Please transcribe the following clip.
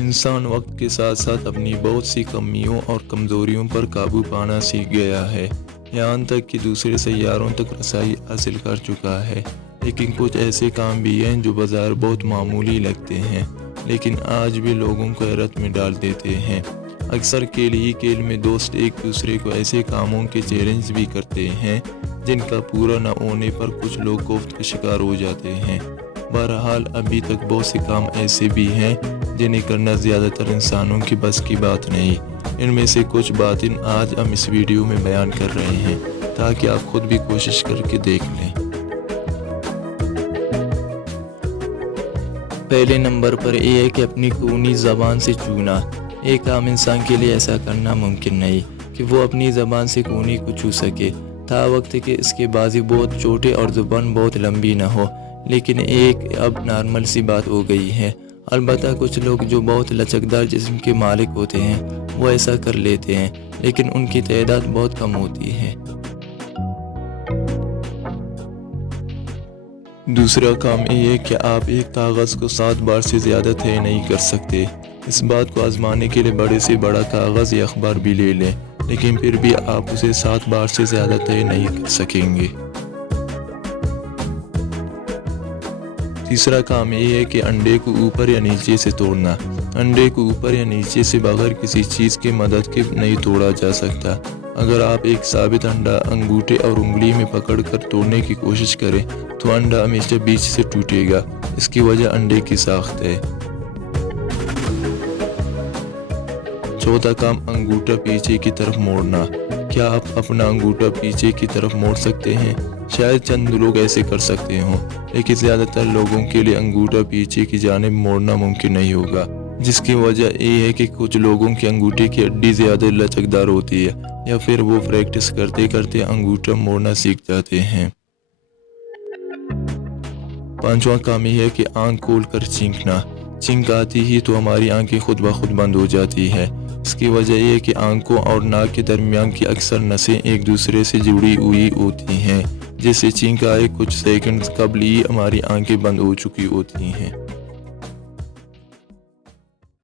انسان وقت کے ساتھ ساتھ اپنی بہت سی کمیوں اور کمزوریوں پر قابو پانا سیکھ گیا ہے، یہاں تک کہ دوسرے سیاروں تک رسائی حاصل کر چکا ہے۔ لیکن کچھ ایسے کام بھی ہیں جو بظاہر بہت معمولی لگتے ہیں، لیکن آج بھی لوگوں کو حیرت میں ڈال دیتے ہیں۔ اکثر کھیل میں دوست ایک دوسرے کو ایسے کاموں کے چیلنج بھی کرتے ہیں جن کا پورا نہ ہونے پر کچھ لوگ کوفت کا شکار ہو جاتے ہیں۔ بہرحال ابھی تک بہت سے کام ایسے بھی ہیں جنہیں کرنا زیادہ تر انسانوں کی بس کی بات نہیں۔ ان میں سے کچھ باتیں آج ہم اس ویڈیو میں بیان کر رہے ہیں تاکہ آپ خود بھی کوشش کر کے دیکھ لیں۔ پہلے نمبر پر یہ ہے کہ اپنی کونی زبان سے چونا۔ ایک عام انسان کے لیے ایسا کرنا ممکن نہیں کہ وہ اپنی زبان سے کونی کو چھو سکے، تھا وقت کہ اس کے بازو بہت چھوٹے اور زبان بہت لمبی نہ ہو، لیکن ایک اب نارمل سی بات ہو گئی ہے۔ البتہ کچھ لوگ جو بہت لچکدار جسم کے مالک ہوتے ہیں وہ ایسا کر لیتے ہیں، لیکن ان کی تعداد بہت کم ہوتی ہے۔ دوسرا کام یہ ہے کہ آپ ایک کاغذ کو 7 بار سے زیادہ طے نہیں کر سکتے۔ اس بات کو آزمانے کے لیے بڑے سے بڑا کاغذ یا اخبار بھی لے لیں، لیکن پھر بھی آپ اسے 7 بار سے زیادہ طے نہیں کر سکیں گے۔ تیسرا کام یہ ہے کہ انڈے کو اوپر یا نیچے سے توڑنا۔ انڈے کو اوپر یا نیچے سے بغیر کسی چیز کی مدد کے نہیں توڑا جا سکتا۔ اگر آپ ایک ثابت انڈا انگوٹھے اور انگلی میں پکڑ کر توڑنے کی کوشش کریں تو انڈا ہمیشہ بیچ سے ٹوٹے گا۔ اس کی وجہ انڈے کی ساخت ہے۔ چوتھا کام انگوٹھا پیچھے کی طرف موڑنا۔ کیا آپ اپنا انگوٹھا پیچھے کی طرف موڑ سکتے ہیں؟ شاید چند لوگ ایسے کر سکتے ہوں، لیکن زیادہ تر لوگوں کے لیے انگوٹھا پیچھے کی جانب موڑنا ممکن نہیں ہوگا، جس کی وجہ یہ ہے کہ کچھ لوگوں کے انگوٹھے کی ہڈی زیادہ لچکدار ہوتی ہے، یا پھر وہ پریکٹس کرتے کرتے انگوٹھا موڑنا سیکھ جاتے ہیں۔ پانچواں کام یہ ہے کہ آنکھ کھول کر چینکنا۔ چینک آتی ہی تو ہماری آنکھیں خود بخود بند ہو جاتی ہے۔ اس کی وجہ یہ ہے کہ آنکھوں اور ناک کے درمیان کی اکثر نسیں ایک دوسرے سے جڑی ہوئی ہوتی ہیں، جس سے چینک آئے کچھ سیکنڈز قبل ہی ہماری آنکھیں بند ہو چکی ہوتی ہیں۔